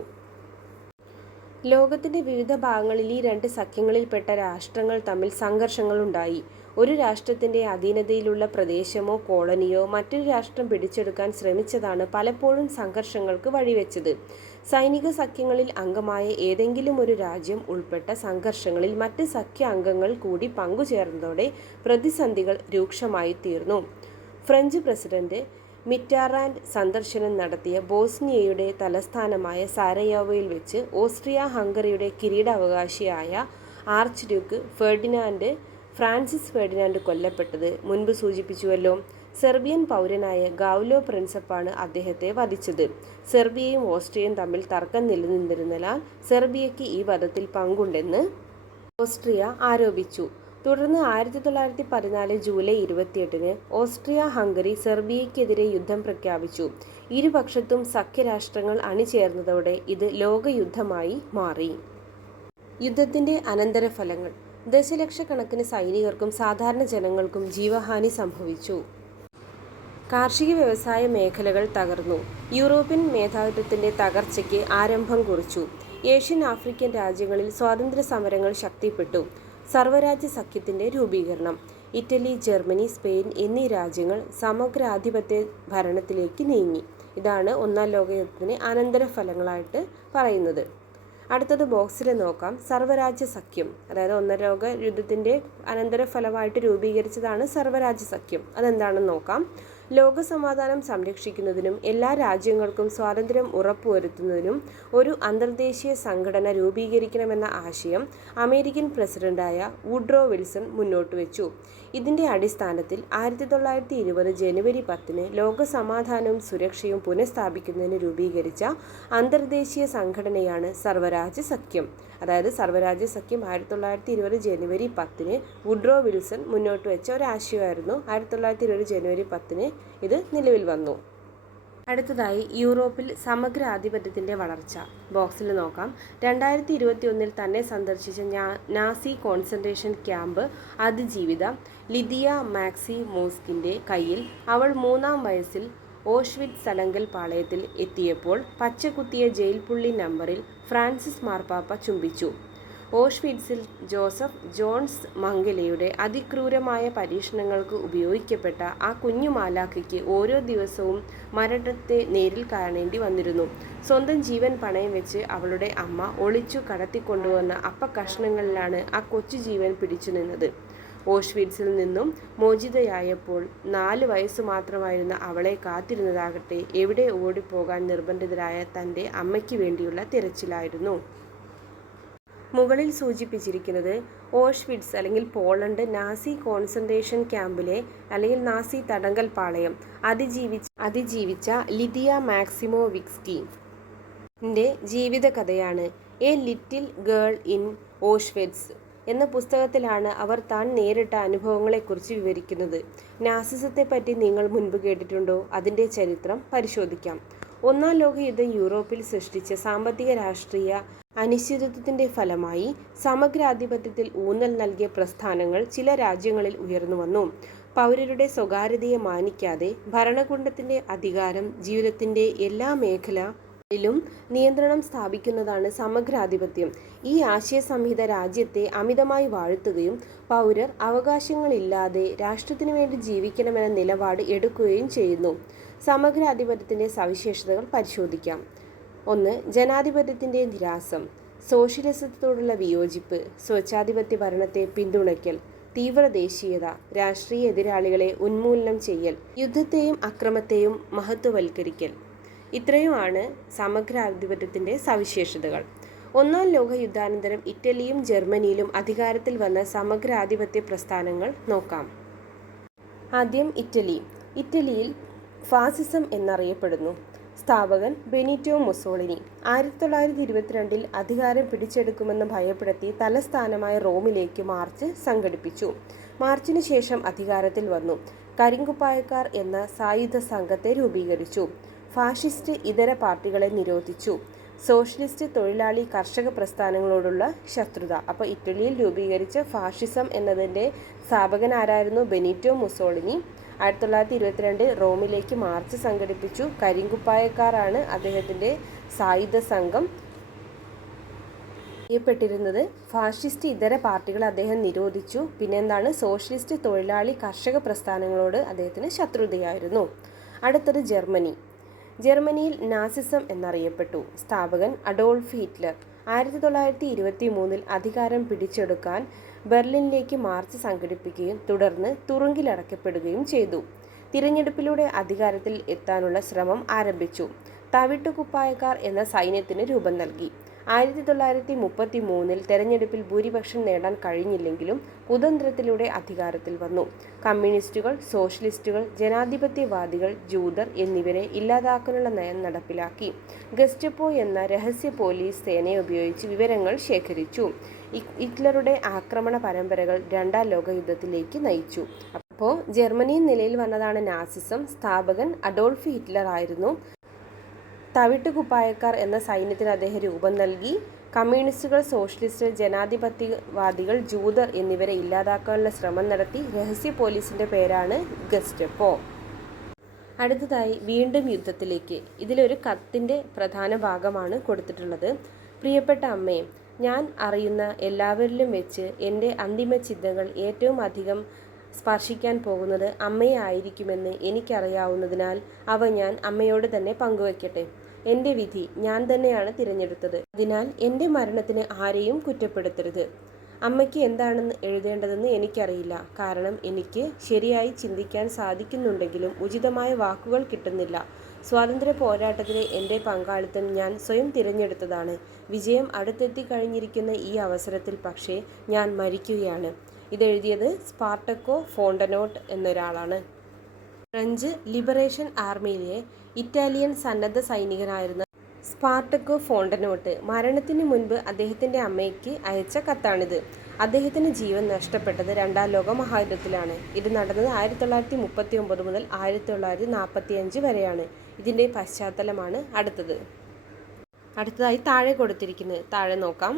ലോകത്തിൻ്റെ വിവിധ ഭാഗങ്ങളിൽ ഈ 2 സഖ്യങ്ങളിൽപ്പെട്ട രാഷ്ട്രങ്ങൾ തമ്മിൽ സംഘർഷങ്ങളുണ്ടായി. ഒരു രാഷ്ട്രത്തിൻ്റെ അധീനതയിലുള്ള പ്രദേശമോ കോളനിയോ മറ്റൊരു രാഷ്ട്രം പിടിച്ചെടുക്കാൻ ശ്രമിച്ചതാണ് പലപ്പോഴും സംഘർഷങ്ങൾക്ക് വഴിവെച്ചത്. സൈനിക സഖ്യങ്ങളിൽ അംഗമായ ഏതെങ്കിലും ഒരു രാജ്യം ഉൾപ്പെട്ട സംഘർഷങ്ങളിൽ മറ്റ് സഖ്യ അംഗങ്ങൾ കൂടി പങ്കുചേർന്നതോടെ പ്രതിസന്ധികൾ രൂക്ഷമായി തീർന്നു. ഫ്രഞ്ച് പ്രസിഡന്റ് മിറ്റാറാൻഡ് സന്ദർശനം നടത്തിയ ബോസ്നിയയുടെ തലസ്ഥാനമായ സാരയോവയിൽ വെച്ച് ഓസ്ട്രിയ ഹംഗറിയുടെ കിരീടാവകാശിയായ ആർച്ച് ഡ്യൂക്ക് ഫ്രാൻസിസ് ഫെർഡിനാൻഡ് കൊല്ലപ്പെട്ടത് മുൻപ് സൂചിപ്പിച്ചുവല്ലോ. സെർബിയൻ പൗരനായ ഗൗലോ പ്രിൻസപ്പാണ് അദ്ദേഹത്തെ വധിച്ചത്. സെർബിയയും ഓസ്ട്രിയയും തമ്മിൽ തർക്കം നിലനിന്നിരുന്നതിനാൽ സെർബിയയ്ക്ക് ഈ വധത്തിൽ പങ്കുണ്ടെന്ന് ഓസ്ട്രിയ ആരോപിച്ചു. തുടർന്ന് 1914 ജൂലൈ 28-ന് ഓസ്ട്രിയ ഹംഗറി സെർബിയയ്ക്കെതിരെ യുദ്ധം പ്രഖ്യാപിച്ചു. ഇരുപക്ഷത്തും സഖ്യരാഷ്ട്രങ്ങൾ അണിചേർന്നതോടെ ഇത് ലോകയുദ്ധമായി മാറി. യുദ്ധത്തിൻ്റെ അനന്തരഫലങ്ങൾ. ദശലക്ഷക്കണക്കിന് സൈനികർക്കും സാധാരണ ജനങ്ങൾക്കും ജീവഹാനി സംഭവിച്ചു. കാർഷിക വ്യവസായ മേഖലകൾ തകർന്നു. യൂറോപ്യൻ മേധാവിത്വത്തിൻ്റെ തകർച്ചയ്ക്ക് ആരംഭം കുറിച്ചു. ഏഷ്യൻ, ആഫ്രിക്കൻ രാജ്യങ്ങളിൽ സ്വാതന്ത്ര്യ സമരങ്ങൾ ശക്തിപ്പെട്ടു. സർവ്വരാജ്യ സഖ്യത്തിൻ്റെ രൂപീകരണം. ഇറ്റലി, ജർമ്മനി, സ്പെയിൻ എന്നീ രാജ്യങ്ങൾ സമഗ്രാധിപത്യ ഭരണത്തിലേക്ക് നീങ്ങി. ഇതാണ് ഒന്നാം ലോകയുദ്ധത്തിന് അനന്തരഫലങ്ങളായിട്ട് പറയുന്നത്. അടുത്തത് ബോക്സിൽ നോക്കാം. സർവ്വരാജ്യ സഖ്യം, അതായത് ഒന്നാം ലോക യുദ്ധത്തിൻ്റെ അനന്തരഫലമായിട്ട് രൂപീകരിച്ചതാണ് സർവ്വരാജ്യ സഖ്യം. അതെന്താണെന്ന് നോക്കാം. ലോകസമാധാനം സംരക്ഷിക്കുന്നതിനും എല്ലാ രാജ്യങ്ങൾക്കും സ്വാതന്ത്ര്യം ഉറപ്പുവരുത്തുന്നതിനും ഒരു അന്തർദേശീയ സംഘടന രൂപീകരിക്കണമെന്ന ആശയം അമേരിക്കൻ പ്രസിഡന്റായ വുഡ്രോ വിൽസൺ മുന്നോട്ട് വെച്ചു. ഇതിൻ്റെ അടിസ്ഥാനത്തിൽ 1920 ജനുവരി 10-ന് ലോകസമാധാനവും സുരക്ഷയും പുനഃസ്ഥാപിക്കുന്നതിന് രൂപീകരിച്ച അന്തർദേശീയ സംഘടനയാണ് സർവ്വരാജ്യ സഖ്യം. അതായത് സർവ്വരാജ്യ സഖ്യം 1920 ജനുവരി 10-ന് വുഡ്രോ വിൽസൺ മുന്നോട്ട് വെച്ച ഒരാശയമായിരുന്നു. 1920 ജനുവരി 10-ന് ഇത് നിലവിൽ വന്നു. അടുത്തതായി യൂറോപ്പിൽ സമഗ്ര ആധിപത്യത്തിൻ്റെ വളർച്ച. ബോക്സിൽ നോക്കാം. 2021 തന്നെ സന്ദർശിച്ച നാസി കോൺസെൻട്രേഷൻ ക്യാമ്പ് അതിജീവിത ലിദിയ മാക്സിമോവ്സ്കിൻ്റെ കയ്യിൽ അവൾ 3-ാം വയസ്സിൽ ഓഷ്വിറ്റ്സ് തടങ്കൽ പാളയത്തിൽ എത്തിയപ്പോൾ പച്ചകുത്തിയ ജയിൽ പുള്ളി നമ്പറിൽ ഫ്രാൻസിസ് മാർപ്പാപ്പ ചുംബിച്ചു. ഓഷ്വിറ്റ്സിൽ ജോസഫ് ജോൺസ് മംഗലെയുടെ അതിക്രൂരമായ പരീക്ഷണങ്ങൾക്ക് ഉപയോഗിക്കപ്പെട്ട ആ കുഞ്ഞു മാലാഖയ്ക്ക് ഓരോ ദിവസവും മരണത്തെ നേരിൽ കാണേണ്ടി വന്നിരുന്നു. സ്വന്തം ജീവൻ പണയം വെച്ച് അവളുടെ അമ്മ ഒളിച്ചു കടത്തിക്കൊണ്ടുവന്ന അപ്പക്കഷ്ണങ്ങളിലാണ് ആ കൊച്ചു ജീവൻ പിടിച്ചു നിന്നത്. ഓഷ്വിറ്റ്സിൽ നിന്നും മോചിതയായപ്പോൾ 4 വയസ്സു മാത്രമായിരുന്ന അവളെ കാത്തിരുന്നതാകട്ടെ എവിടെ ഓടിപ്പോകാൻ നിർബന്ധിതരായ തൻ്റെ അമ്മയ്ക്ക് വേണ്ടിയുള്ള തിരച്ചിലായിരുന്നു. മുകളിൽ സൂചിപ്പിച്ചിരിക്കുന്നത് ഓഷ്വിറ്റ്സ് അല്ലെങ്കിൽ പോളണ്ട് നാസി കോൺസെൻട്രേഷൻ ക്യാമ്പിലെ അല്ലെങ്കിൽ നാസി തടങ്കൽ പാളയം അതിജീവിച്ച ലിദിയ മാക്സിമോവ്സ്കിൻ്റെ ജീവിതകഥയാണ്. A little girl in Auschwitz എന്ന പുസ്തകത്തിലാണ് അവർ താൻ നേരിട്ട അനുഭവങ്ങളെക്കുറിച്ച് വിവരിക്കുന്നത്. നാസിസത്തെപ്പറ്റി നിങ്ങൾ മുൻപ് കേട്ടിട്ടുണ്ടോ? അതിൻ്റെ ചരിത്രം പരിശോധിക്കാം. 1-ാം ലോകയുദ്ധം യൂറോപ്പിൽ സൃഷ്ടിച്ച സാമ്പത്തിക രാഷ്ട്രീയ അനിശ്ചിതത്വത്തിൻ്റെ ഫലമായി സമഗ്രാധിപത്യത്തിൽ ഊന്നൽ നൽകിയ പ്രസ്ഥാനങ്ങൾ ചില രാജ്യങ്ങളിൽ ഉയർന്നു വന്നു. പൗരരുടെ സ്വകാര്യതയെ മാനിക്കാതെ ഭരണകൂടത്തിൻ്റെ അധികാരം ജീവിതത്തിൻ്റെ എല്ലാ മേഖലകളിലും നിയന്ത്രണം സ്ഥാപിക്കുന്നതാണ് സമഗ്രാധിപത്യം. ഈ ആശയസംഹിത രാജ്യത്തെ അമിതമായി വാഴ്ത്തുകയും പൗരർ അവകാശങ്ങളില്ലാതെ രാഷ്ട്രത്തിനു വേണ്ടി ജീവിക്കണമെന്ന നിലപാട് എടുക്കുകയും ചെയ്യുന്നു. സമഗ്രാധിപത്യത്തിൻ്റെ സവിശേഷതകൾ പരിശോധിക്കാം. 1. ജനാധിപത്യത്തിൻ്റെ നിരാസം. സോഷ്യലിസത്തോടുള്ള വിയോജിപ്പ്, സ്വേച്ഛാധിപത്യ ഭരണത്തെ പിന്തുണയ്ക്കൽ, തീവ്ര ദേശീയത, രാഷ്ട്രീയ എതിരാളികളെ ഉന്മൂലനം ചെയ്യൽ, യുദ്ധത്തെയും അക്രമത്തെയും മഹത്വവൽക്കരിക്കൽ. ഇത്രയുമാണ് സമഗ്രാധിപത്യത്തിൻ്റെ സവിശേഷതകൾ. 1-ാം ലോകയുദ്ധാനന്തരം ഇറ്റലിയും ജർമ്മനിയിലും അധികാരത്തിൽ വന്ന സമഗ്രാധിപത്യ പ്രസ്ഥാനങ്ങൾ നോക്കാം. ആദ്യം ഇറ്റലിയിൽ ഫാസിസം എന്നറിയപ്പെടുന്നു. സ്ഥാപകൻ ബെനിറ്റോ മുസോളിനി 1922 അധികാരം പിടിച്ചെടുക്കുമെന്ന് ഭയപ്പെടുത്തി തലസ്ഥാനമായ റോമിലേക്ക് മാർച്ച് സംഘടിപ്പിച്ചു. മാർച്ചിനു ശേഷം അധികാരത്തിൽ വന്നു. കരിങ്കുപ്പായക്കാർ എന്ന സായുധ സംഘത്തെ രൂപീകരിച്ചു. ഫാഷിസ്റ്റ് ഇതര പാർട്ടികളെ നിരോധിച്ചു. സോഷ്യലിസ്റ്റ് തൊഴിലാളി കർഷക പ്രസ്ഥാനങ്ങളോടുള്ള ശത്രുത. അപ്പോൾ ഇറ്റലിയിൽ രൂപീകരിച്ച ഫാഷിസം എന്നതിൻ്റെ സ്ഥാപകൻ ആരായിരുന്നു? Benito Mussolini. 1922 റോമിലേക്ക് മാർച്ച് സംഘടിപ്പിച്ചു. കരിങ്കുപ്പായക്കാരാണ് അദ്ദേഹത്തിൻ്റെ സായുധ സംഘം. അറിയപ്പെട്ടിരുന്നത് ഫാഷിസ്റ്റ് ഇതര പാർട്ടികൾ അദ്ദേഹം നിരോധിച്ചു. പിന്നെന്താണ്? സോഷ്യലിസ്റ്റ് തൊഴിലാളി കർഷക പ്രസ്ഥാനങ്ങളോട് അദ്ദേഹത്തിന് ശത്രുതയായിരുന്നു. അടുത്തത് ജർമ്മനിയിൽ നാസിസം എന്നറിയപ്പെട്ടു. സ്ഥാപകൻ അഡോൾഫ് ഹിറ്റ്ലർ 1923 അധികാരം പിടിച്ചെടുക്കാൻ ബെർലിനിലേക്ക് മാർച്ച് സംഘടിപ്പിക്കുകയും തുടർന്ന് തുറുങ്കിലടക്കപ്പെടുകയും ചെയ്തു. തിരഞ്ഞെടുപ്പിലൂടെ അധികാരത്തിൽ എത്താനുള്ള ശ്രമം ആരംഭിച്ചു. തവിട്ടുകുപ്പായക്കാർ എന്ന സൈന്യത്തിന് രൂപം നൽകി. 1933 തെരഞ്ഞെടുപ്പിൽ ഭൂരിപക്ഷം നേടാൻ കഴിഞ്ഞില്ലെങ്കിലും കുതന്ത്രത്തിലൂടെ അധികാരത്തിൽ വന്നു. കമ്മ്യൂണിസ്റ്റുകൾ, സോഷ്യലിസ്റ്റുകൾ, ജനാധിപത്യവാദികൾ, ജൂതർ എന്നിവരെ ഇല്ലാതാക്കാനുള്ള നയം നടപ്പിലാക്കി. ഗെസ്റ്റപ്പോ എന്ന രഹസ്യ പോലീസ് സേനയെ ഉപയോഗിച്ച് വിവരങ്ങൾ ശേഖരിച്ചു. ഹിറ്റ്ലറുടെ ആക്രമണ പരമ്പരകൾ 2-ാം ലോകയുദ്ധത്തിലേക്ക് നയിച്ചു. അപ്പോൾ ജർമ്മനിയിൽ നിലയിൽ വന്നതാണ് നാസിസം. സ്ഥാപകൻ അഡോൾഫ് ഹിറ്റ്ലർ ആയിരുന്നു. തവിട്ടുകുപ്പായക്കാർ എന്ന സൈന്യത്തിന് അദ്ദേഹം രൂപം നൽകി. കമ്മ്യൂണിസ്റ്റുകൾ, സോഷ്യലിസ്റ്റ്, ജനാധിപത്യവാദികൾ, ജൂതർ എന്നിവരെ ഇല്ലാതാക്കാനുള്ള ശ്രമം നടത്തി. രഹസ്യ പോലീസിൻ്റെ പേരാണ് ഗെസ്റ്റപ്പോ. അടുത്തതായി വീണ്ടും യുദ്ധത്തിലേക്ക്. ഇതിലൊരു കത്തിൻ്റെ പ്രധാന ഭാഗമാണ് കൊടുത്തിട്ടുള്ളത്. പ്രിയപ്പെട്ട അമ്മേ, ഞാൻ അറിയുന്ന എല്ലാവരിലും വെച്ച് എൻ്റെ അന്തിമ ചിന്തകൾ ഏറ്റവും അധികം സ്പർശിക്കാൻ പോകുന്നത് അമ്മയെ ആയിരിക്കുമെന്ന് എനിക്കറിയാവുന്നതിനാൽ അവ ഞാൻ അമ്മയോട് തന്നെ പങ്കുവയ്ക്കട്ടെ. എൻ്റെ വിധി ഞാൻ തന്നെയാണ് തിരഞ്ഞെടുത്തത്. അതിനാൽ എൻ്റെ മരണത്തിന് ആരെയും കുറ്റപ്പെടുത്തരുത്. അമ്മയ്ക്ക് എന്താണെന്ന് എഴുതേണ്ടതെന്ന് എനിക്കറിയില്ല. കാരണം എനിക്ക് ശരിയായി ചിന്തിക്കാൻ സാധിക്കുന്നുണ്ടെങ്കിലും ഉചിതമായ വാക്കുകൾ കിട്ടുന്നില്ല. സ്വാതന്ത്ര്യ പോരാട്ടത്തിലെ എൻ്റെ പങ്കാളിത്തം ഞാൻ സ്വയം തിരഞ്ഞെടുത്തതാണ്. വിജയം അടുത്തെത്തിക്കഴിഞ്ഞിരിക്കുന്ന ഈ അവസരത്തിൽ പക്ഷേ ഞാൻ മരിക്കുകയാണ്. ഇതെഴുതിയത് സ്പാർട്ടക്കോ ഫോണ്ടനോട്ട് എന്നൊരാളാണ്. ഫ്രഞ്ച് ലിബറേഷൻ ആർമിയിലെ ഇറ്റാലിയൻ സന്നദ്ധ സൈനികനായിരുന്ന സ്പാർട്ടക്കോ ഫോണ്ടനോട്ട് മരണത്തിന് മുൻപ് അദ്ദേഹത്തിൻ്റെ അമ്മയ്ക്ക് അയച്ച കത്താണിത്. അദ്ദേഹത്തിന് ജീവൻ നഷ്ടപ്പെട്ടത് 2-ാം ലോക മഹായുദ്ധത്തിലാണ്. ഇത് നടന്നത് 1939 മുതൽ 1945 വരെയാണ്. ഇതിൻ്റെ പശ്ചാത്തലമാണ് അടുത്തതായി താഴെ കൊടുത്തിരിക്കുന്നത്. താഴെ നോക്കാം.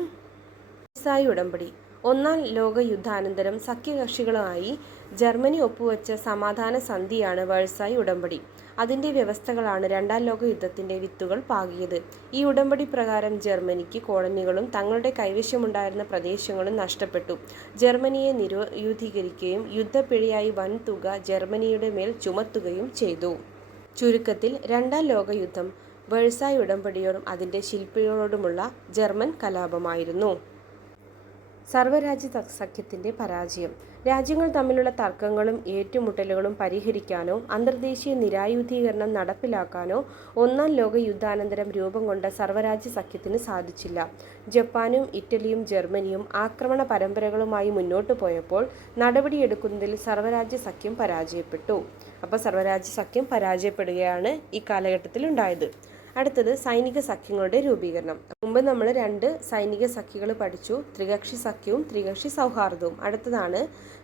വെഴ്സായി ഉടമ്പടി. ഒന്നാം ലോക യുദ്ധാനന്തരം സഖ്യകക്ഷികളുമായി ജർമ്മനി ഒപ്പുവെച്ച സമാധാന സന്ധിയാണ് വെഴ്സായി ഉടമ്പടി. അതിൻ്റെ വ്യവസ്ഥകളാണ് രണ്ടാം ലോക യുദ്ധത്തിൻ്റെ വിത്തുകൾ പാകിയത്. ഈ ഉടമ്പടി പ്രകാരം ജർമ്മനിക്ക് കോളനികളും തങ്ങളുടെ കൈവശമുണ്ടായിരുന്ന പ്രദേശങ്ങളും നഷ്ടപ്പെട്ടു. ജർമ്മനിയെ നിരുദ്ധീകരിക്കുകയും യുദ്ധപ്പിഴയായി വൻതുക ജർമ്മനിയുടെ മേൽ ചുമത്തുകയും ചെയ്തു. ചുരുക്കത്തിൽ രണ്ടാം ലോക യുദ്ധം വെഴ്സായി ഉടമ്പടിയോടും അതിൻ്റെ ശില്പികളോടുമുള്ള ജർമ്മൻ കലാപമായിരുന്നു. സർവ്വരാജ്യ സഖ്യത്തിൻ്റെ പരാജയം. രാജ്യങ്ങൾ തമ്മിലുള്ള തർക്കങ്ങളും ഏറ്റുമുട്ടലുകളും പരിഹരിക്കാനോ അന്തർദേശീയ നിരായുധീകരണം നടപ്പിലാക്കാനോ ഒന്നാം ലോക യുദ്ധാനന്തരം രൂപം കൊണ്ട സർവ്വരാജ്യ സഖ്യത്തിന് സാധിച്ചില്ല. ജപ്പാനും ഇറ്റലിയും ജർമ്മനിയും ആക്രമണ പരമ്പരകളുമായി മുന്നോട്ടു പോയപ്പോൾ നടപടിയെടുക്കുന്നതിൽ സർവ്വരാജ്യ സഖ്യം പരാജയപ്പെട്ടു. അപ്പോൾ സർവ്വരാജ്യ സഖ്യം പരാജയപ്പെടുകയാണ് ഈ കാലഘട്ടത്തിൽ ഉണ്ടായത്. അടുത്തത് സൈനിക സഖ്യങ്ങളുടെ രൂപീകരണം. മുമ്പ് നമ്മൾ 2 സൈനിക സഖ്യങ്ങൾ പഠിച്ചു, ത്രികക്ഷി സഖ്യവും ത്രികക്ഷി സൗഹാർദ്ദവും. അടുത്തതാണ്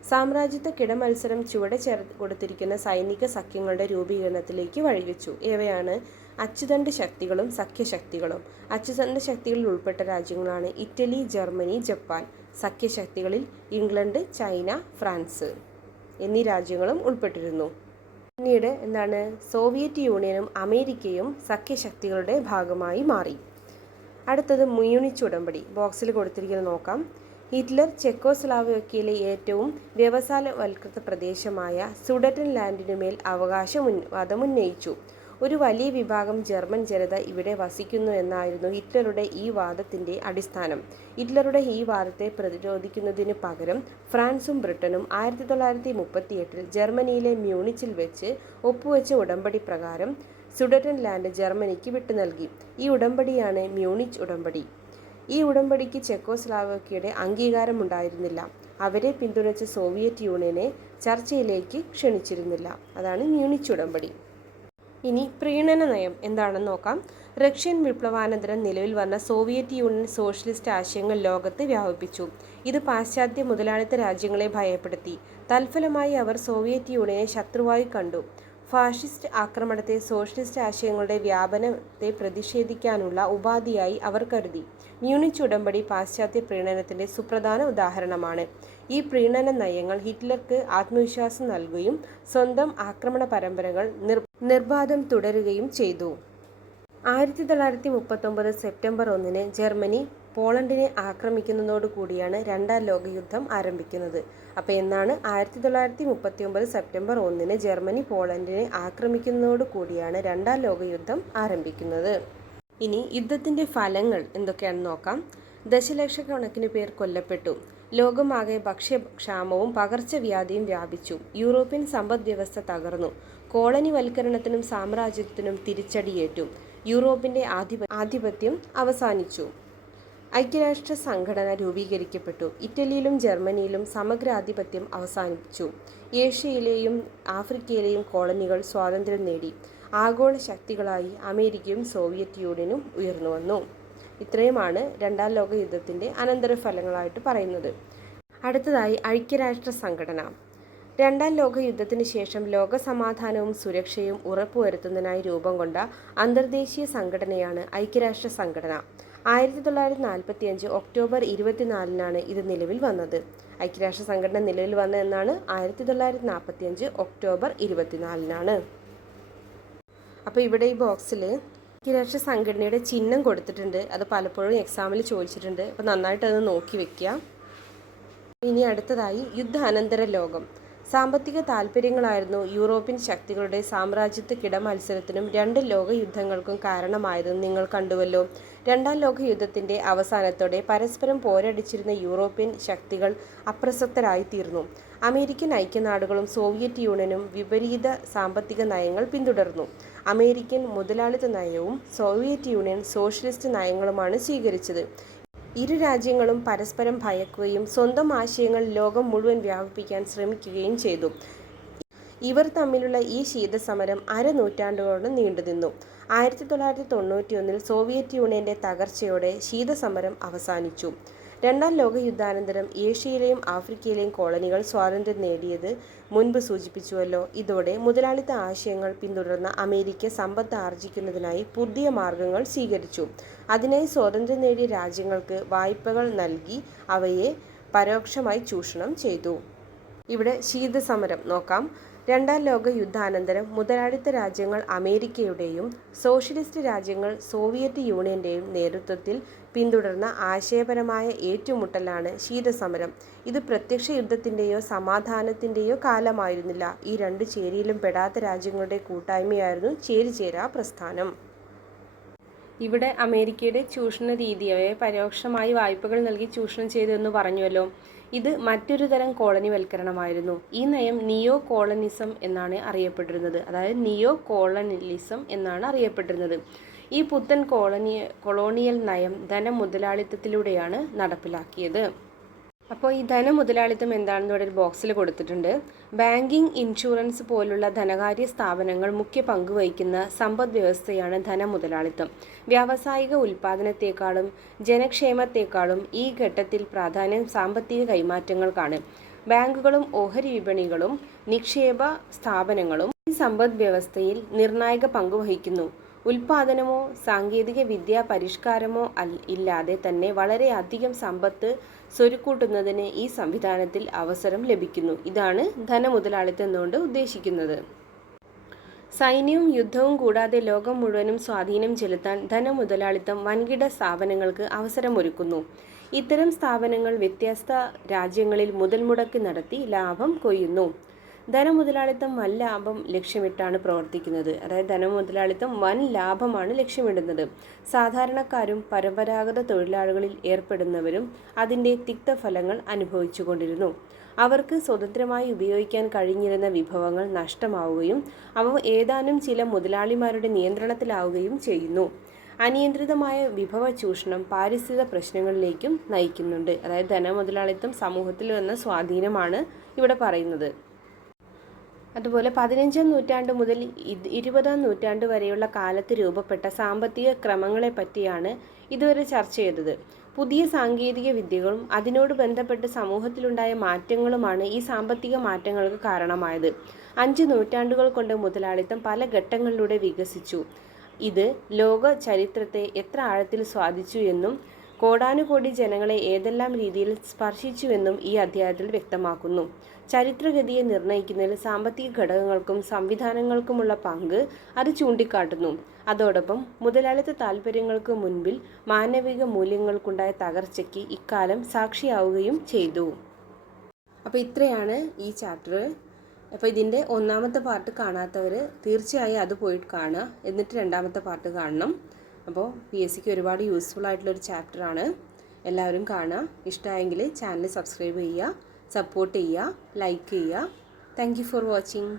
സാമ്രാജ്യത്വ കിടമത്സരം ചുവടെ കൊടുത്തിരിക്കുന്ന സൈനിക സഖ്യങ്ങളുടെ രൂപീകരണത്തിലേക്ക് വഴിവെച്ചു. ഇവയാണ് അച്ചുതണ്ട് ശക്തികളും സഖ്യശക്തികളും. അച്ചുതണ്ട് ശക്തികളിൽ ഉൾപ്പെട്ട രാജ്യങ്ങളാണ് ഇറ്റലി, ജർമ്മനി, ജപ്പാൻ. സഖ്യശക്തികളിൽ ഇംഗ്ലണ്ട്, ചൈന, ഫ്രാൻസ് എന്നീ രാജ്യങ്ങളും ഉൾപ്പെട്ടിരുന്നു. പിന്നീട് സോവിയറ്റ് യൂണിയനും അമേരിക്കയും സഖ്യശക്തികളുടെ ഭാഗമായി മാറി. അടുത്തത് മ്യൂണിച്ച് ഉടമ്പടി. ബോക്സിൽ കൊടുത്തിരിക്കുന്നത് നോക്കാം. ഹിറ്റ്ലർ ചെക്കോസ്ലോവാക്യയിലെ ഏറ്റവും വ്യവസായവൽകൃത പ്രദേശമായ സുഡറ്റൻലാൻഡിനുമേൽ അവകാശവാദമുന്നയിച്ചു. ഒരു വലിയ വിഭാഗം ജർമ്മൻ ജനത ഇവിടെ വസിക്കുന്നു എന്നായിരുന്നു ഹിറ്റ്ലറുടെ ഈ വാദത്തിൻ്റെ അടിസ്ഥാനം. ഹിറ്റ്ലറുടെ ഈ വാദത്തെ പ്രതിരോധിക്കുന്നതിന് പകരം ഫ്രാൻസും ബ്രിട്ടനും 1938 ജർമ്മനിയിലെ മ്യൂണിച്ചിൽ വെച്ച് ഒപ്പുവെച്ച ഉടമ്പടി പ്രകാരം സുഡറ്റൻലാൻഡ് ജർമ്മനിക്ക് വിട്ടുനൽകി. ഈ ഉടമ്പടിയാണ് മ്യൂണിച്ച് ഉടമ്പടി. ഈ ഉടമ്പടിക്ക് ചെക്കോസ്ലോവാക്യയുടെ അംഗീകാരമുണ്ടായിരുന്നില്ല. അവരെ പിന്തുണച്ച സോവിയറ്റ് യൂണിയനെ ചർച്ചയിലേക്ക് ക്ഷണിച്ചിരുന്നില്ല. അതാണ് മ്യൂണിച്ച് ഉടമ്പടി. ഇനി പ്രീണന നയം എന്താണെന്ന് നോക്കാം. റഷ്യൻ വിപ്ലവാനന്തരം നിലവിൽ വന്ന സോവിയറ്റ് യൂണിയൻ സോഷ്യലിസ്റ്റ് ആശയങ്ങൾ ലോകത്ത് വ്യാപിപ്പിച്ചു. ഇത് പാശ്ചാത്യ മുതലാളിത്ത രാജ്യങ്ങളെ ഭയപ്പെടുത്തി. തൽഫലമായി അവർ സോവിയറ്റ് യൂണിയനെ ശത്രുവായി കണ്ടു. ഫാഷിസ്റ്റ് ആക്രമണത്തെ സോഷ്യലിസ്റ്റ് ആശയങ്ങളുടെ വ്യാപനത്തെ പ്രതിഷേധിക്കാനുള്ള ഉപാധിയായി അവർ കരുതി. മ്യൂണിച്ച് ഉടമ്പടി പാശ്ചാത്യ പ്രീണനത്തിൻ്റെ സുപ്രധാന ഉദാഹരണമാണ്. ഈ പ്രീണന നയങ്ങൾ ഹിറ്റ്ലർക്ക് ആത്മവിശ്വാസം നൽകുകയും സ്വന്തം ആക്രമണ പരമ്പരകൾ നിർബാധം തുടരുകയും ചെയ്തു. 1939 സെപ്റ്റംബർ 1 ജർമ്മനി പോളണ്ടിനെ ആക്രമിക്കുന്നതോടുകൂടിയാണ് രണ്ടാം ലോകയുദ്ധം ആരംഭിക്കുന്നത്. അപ്പോൾ എന്നാണ് 1939 സെപ്റ്റംബർ 1 ജർമ്മനി പോളണ്ടിനെ ആക്രമിക്കുന്നതോടുകൂടിയാണ് രണ്ടാം ലോകയുദ്ധം ആരംഭിക്കുന്നത്. ഇനി യുദ്ധത്തിൻ്റെ ഫലങ്ങൾ എന്തൊക്കെയാണെന്ന് നോക്കാം. ദശലക്ഷക്കണക്കിന് പേർ കൊല്ലപ്പെട്ടു. ലോകമാകെ ഭക്ഷ്യക്ഷാമവും പകർച്ചവ്യാധിയും വ്യാപിച്ചു. യൂറോപ്യൻ സമ്പദ് വ്യവസ്ഥ തകർന്നു. കോളനിവൽക്കരണത്തിനും സാമ്രാജ്യത്തിനും തിരിച്ചടിയേറ്റു. യൂറോപ്പിൻ്റെ ആധിപത്യം അവസാനിച്ചു. ഐക്യരാഷ്ട്ര സംഘടന രൂപീകരിക്കപ്പെട്ടു. ഇറ്റലിയിലും ജർമ്മനിയിലും സമഗ്രാധിപത്യം അവസാനിച്ചു. ഏഷ്യയിലെയും ആഫ്രിക്കയിലെയും കോളനികൾ സ്വാതന്ത്ര്യം നേടി. ആഗോള ശക്തികളായി അമേരിക്കയും സോവിയറ്റ് യൂണിയനും ഉയർന്നു വന്നു. ഇത്രയുമാണ് രണ്ടാം ലോക യുദ്ധത്തിൻ്റെ അനന്തരഫലങ്ങളായിട്ട് പറയുന്നത്. അടുത്തതായി ഐക്യരാഷ്ട്ര സംഘടന. രണ്ടാം ലോക യുദ്ധത്തിന് ശേഷം ലോകസമാധാനവും സുരക്ഷയും ഉറപ്പുവരുത്തുന്നതിനായി രൂപം കൊണ്ട അന്തർദേശീയ സംഘടനയാണ് ഐക്യരാഷ്ട്ര സംഘടന. 1945 ഒക്ടോബർ 24 ഇത് നിലവിൽ വന്നത്. ഐക്യരാഷ്ട്ര സംഘടന നിലവിൽ വന്ന എന്നാണ് 1945 ഒക്ടോബർ 24. അപ്പോൾ ഇവിടെ ഈ ബോക്സിൽ ഐക്യരാഷ്ട്ര സംഘടനയുടെ ചിഹ്നം കൊടുത്തിട്ടുണ്ട്. അത് പലപ്പോഴും എക്സാമിൽ ചോദിച്ചിട്ടുണ്ട്. അപ്പോൾ നന്നായിട്ട് അത് നോക്കി വെക്കുക. ഇനി അടുത്തതായി യുദ്ധാനന്തര ലോകം. സാമ്പത്തിക താൽപ്പര്യങ്ങളായിരുന്നു യൂറോപ്യൻ ശക്തികളുടെ സാമ്രാജ്യത്വ കിടമത്സരത്തിനും 2 ലോക യുദ്ധങ്ങൾക്കും കാരണമായതെന്ന് നിങ്ങൾ കണ്ടുവല്ലോ. രണ്ടാം ലോക യുദ്ധത്തിൻ്റെ അവസാനത്തോടെ പരസ്പരം പോരടിച്ചിരുന്ന യൂറോപ്യൻ ശക്തികൾ അപ്രസക്തരായിത്തീർന്നു. അമേരിക്കൻ ഐക്യനാടുകളും സോവിയറ്റ് യൂണിയനും വിപരീത സാമ്പത്തിക നയങ്ങൾ പിന്തുടർന്നു. അമേരിക്കൻ മുതലാളിത്ത നയവും സോവിയറ്റ് യൂണിയൻ സോഷ്യലിസ്റ്റ് നയങ്ങളുമാണ് സ്വീകരിച്ചത്. ഇരു രാജ്യങ്ങളും പരസ്പരം ഭയക്കുകയും സ്വന്തം ആശയങ്ങൾ ലോകം മുഴുവൻ വ്യാപിപ്പിക്കാൻ ശ്രമിക്കുകയും ചെയ്തു. ഇവർ തമ്മിലുള്ള ഈ ശീതസമരം അരനൂറ്റാണ്ടോളം നീണ്ടുനിന്നു. 1991 സോവിയറ്റ് യൂണിയൻ്റെ തകർച്ചയോടെ ശീതസമരം അവസാനിച്ചു. രണ്ടാം ലോക യുദ്ധാനന്തരം ഏഷ്യയിലെയും ആഫ്രിക്കയിലെയും കോളനികൾ സ്വാതന്ത്ര്യം നേടിയത് മുൻപ് സൂചിപ്പിച്ചുവല്ലോ. ഇതോടെ മുതലാളിത്ത ആശയങ്ങൾ പിന്തുടർന്ന അമേരിക്ക സമ്പത്ത് ആർജിക്കുന്നതിനായി പുതിയ മാർഗങ്ങൾ സ്വീകരിച്ചു. അതിനായി സ്വാതന്ത്ര്യം നേടിയ രാജ്യങ്ങൾക്ക് വായ്പകൾ നൽകി അവയെ പരോക്ഷമായി ചൂഷണം ചെയ്തു. ഇവിടെ ശീതസമരം നോക്കാം. രണ്ടാം ലോക യുദ്ധാനന്തരം മുതലാളിത്ത രാജ്യങ്ങൾ അമേരിക്കയുടെയും സോഷ്യലിസ്റ്റ് രാജ്യങ്ങൾ സോവിയറ്റ് യൂണിയന്റെയും നേതൃത്വത്തിൽ പിന്തുടർന്ന ആശയപരമായ ഏറ്റുമുട്ടലാണ് ശീതസമരം. ഇത് പ്രത്യക്ഷ യുദ്ധത്തിൻ്റെയോ സമാധാനത്തിൻ്റെയോ കാലമായിരുന്നില്ല. ഈ രണ്ട് ചേരിയിലും പെടാത്ത രാജ്യങ്ങളുടെ കൂട്ടായ്മയായിരുന്നു ചേരിചേരാ പ്രസ്ഥാനം. ഇവിടെ അമേരിക്കയുടെ ചൂഷണ രീതിയെ പരോക്ഷമായി വായ്പകൾ നൽകി ചൂഷണം ചെയ്തു എന്ന് പറഞ്ഞുവല്ലോ. ഇത് മറ്റൊരു തരം കോളനിവൽക്കരണമായിരുന്നു. ഈ നയം നിയോ കോളനിസം എന്നാണ് അറിയപ്പെട്ടിരുന്നത്. അതായത് നിയോ കോളനിലിസം എന്നാണ് അറിയപ്പെട്ടിരുന്നത്. ഈ പുത്തൻ കൊളോണിയൽ നയം ധനമുതലാളിത്തത്തിലൂടെയാണ് നടപ്പിലാക്കിയത്. അപ്പോൾ ഈ ധനമുതലാളിത്തം എന്താണെന്ന് ഇവിടെ ഒരു ബോക്സിൽ കൊടുത്തിട്ടുണ്ട്. ബാങ്കിങ്, ഇൻഷുറൻസ് പോലുള്ള ധനകാര്യ സ്ഥാപനങ്ങൾ മുഖ്യ പങ്ക് വഹിക്കുന്ന സമ്പദ് വ്യവസ്ഥയാണ് ധനമുതലാളിത്തം. വ്യാവസായിക ഉൽപ്പാദനത്തെക്കാളും ജനക്ഷേമത്തെക്കാളും ഈ ഘട്ടത്തിൽ പ്രാധാന്യം സാമ്പത്തിക കൈമാറ്റങ്ങൾക്കാണ്. ബാങ്കുകളും ഓഹരി വിപണികളും നിക്ഷേപ സ്ഥാപനങ്ങളും ഈ സമ്പദ് വ്യവസ്ഥയിൽ നിർണായക പങ്ക് വഹിക്കുന്നു. ഉൽപാദനമോ സാങ്കേതിക വിദ്യാ പരിഷ്കാരമോ ഇല്ലാതെ തന്നെ വളരെയധികം സമ്പത്ത് സ്വരുക്കൂട്ടുന്നതിന് ഈ സംവിധാനത്തിൽ അവസരം ലഭിക്കുന്നു. ഇതാണ് ധനമുതലാളിത്തം എന്നുകൊണ്ട് ഉദ്ദേശിക്കുന്നത്. സൈന്യവും യുദ്ധവും കൂടാതെ ലോകം മുഴുവനും സ്വാധീനം ചെലുത്താൻ ധനമുതലാളിത്തം വൻകിട സ്ഥാപനങ്ങൾക്ക് അവസരമൊരുക്കുന്നു. ഇത്തരം സ്ഥാപനങ്ങൾ വ്യത്യസ്ത രാജ്യങ്ങളിൽ മുതൽ മുടക്ക് നടത്തി ലാഭം കൊയ്യുന്നു. ധനമുതലാളിത്തം വൻ ലാഭം ലക്ഷ്യമിട്ടാണ് പ്രവർത്തിക്കുന്നത്. അതായത് ധനമുതലാളിത്തം വൻ ലാഭമാണ് ലക്ഷ്യമിടുന്നത്. സാധാരണക്കാരും പരമ്പരാഗത തൊഴിലാളികളിൽ ഏർപ്പെടുന്നവരും അതിൻ്റെ തിക്തഫലങ്ങൾ അനുഭവിച്ചുകൊണ്ടിരുന്നു. അവർക്ക് സ്വതന്ത്രമായി ഉപയോഗിക്കാൻ കഴിഞ്ഞിരുന്ന വിഭവങ്ങൾ നഷ്ടമാവുകയും അവ ഏതാനും ചില മുതലാളിമാരുടെ നിയന്ത്രണത്തിലാവുകയും ചെയ്യുന്നു. അനിയന്ത്രിതമായ വിഭവ ചൂഷണം പാരിസ്ഥിതിക പ്രശ്നങ്ങളിലേക്കും നയിക്കുന്നുണ്ട്. അതായത് ധനമുതലാളിത്തം സമൂഹത്തിൽ വന്ന സ്വാധീനമാണ് ഇവിടെ പറയുന്നത്. അതുപോലെ 15-ാം നൂറ്റാണ്ട് മുതൽ 20-ാം നൂറ്റാണ്ട് വരെയുള്ള കാലത്ത് രൂപപ്പെട്ട സാമ്പത്തിക ക്രമങ്ങളെപ്പറ്റിയാണ് ഇതുവരെ ചർച്ച ചെയ്തത്. പുതിയ സാങ്കേതിക വിദ്യകളും അതിനോട് ബന്ധപ്പെട്ട് സമൂഹത്തിലുണ്ടായ മാറ്റങ്ങളുമാണ് ഈ സാമ്പത്തിക മാറ്റങ്ങൾക്ക് കാരണമായത്. 5 നൂറ്റാണ്ടുകൾ കൊണ്ട് മുതലാളിത്തം പല ഘട്ടങ്ങളിലൂടെ വികസിച്ചു. ഇത് ലോക ചരിത്രത്തെ എത്ര ആഴത്തിൽ സ്വാധീനിച്ചു എന്നും കോടാനുകോടി ജനങ്ങളെ ഏതെല്ലാം രീതിയിൽ സ്പർശിച്ചുവെന്നും ഈ അധ്യായത്തിൽ വ്യക്തമാക്കുന്നു. ചരിത്രഗതിയെ നിർണ്ണയിക്കുന്നതിൽ സാമ്പത്തിക ഘടകങ്ങൾക്കും സംവിധാനങ്ങൾക്കുമുള്ള പങ്ക് അത് ചൂണ്ടിക്കാട്ടുന്നു. അതോടൊപ്പം മുതലാളിത്ത താൽപ്പര്യങ്ങൾക്ക് മുൻപിൽ മാനവിക മൂല്യങ്ങൾക്കുണ്ടായ തകർച്ചയ്ക്ക് ഇക്കാലം സാക്ഷിയാവുകയും ചെയ്തു. അപ്പോൾ ഇത്രയാണ് ഈ ചാപ്റ്റർ. അപ്പോൾ ഇതിൻ്റെ 1ാമത്തെ പാർട്ട് കാണാത്തവർ തീർച്ചയായും അത് പോയിട്ട് കാണുക. എന്നിട്ട് 2ാമത്തെ പാർട്ട് കാണണം. അപ്പോൾ PSCക്ക് ഒരുപാട് യൂസ്ഫുൾ ആയിട്ടുള്ളൊരു ചാപ്റ്ററാണ്. എല്ലാവരും കാണുക. ഇഷ്ടമായെങ്കിൽ ചാനൽ സബ്സ്ക്രൈബ് ചെയ്യുക, സപ്പോർട്ട് ചെയ്യുക, ലൈക്ക് ചെയ്യുക. Thank you for watching.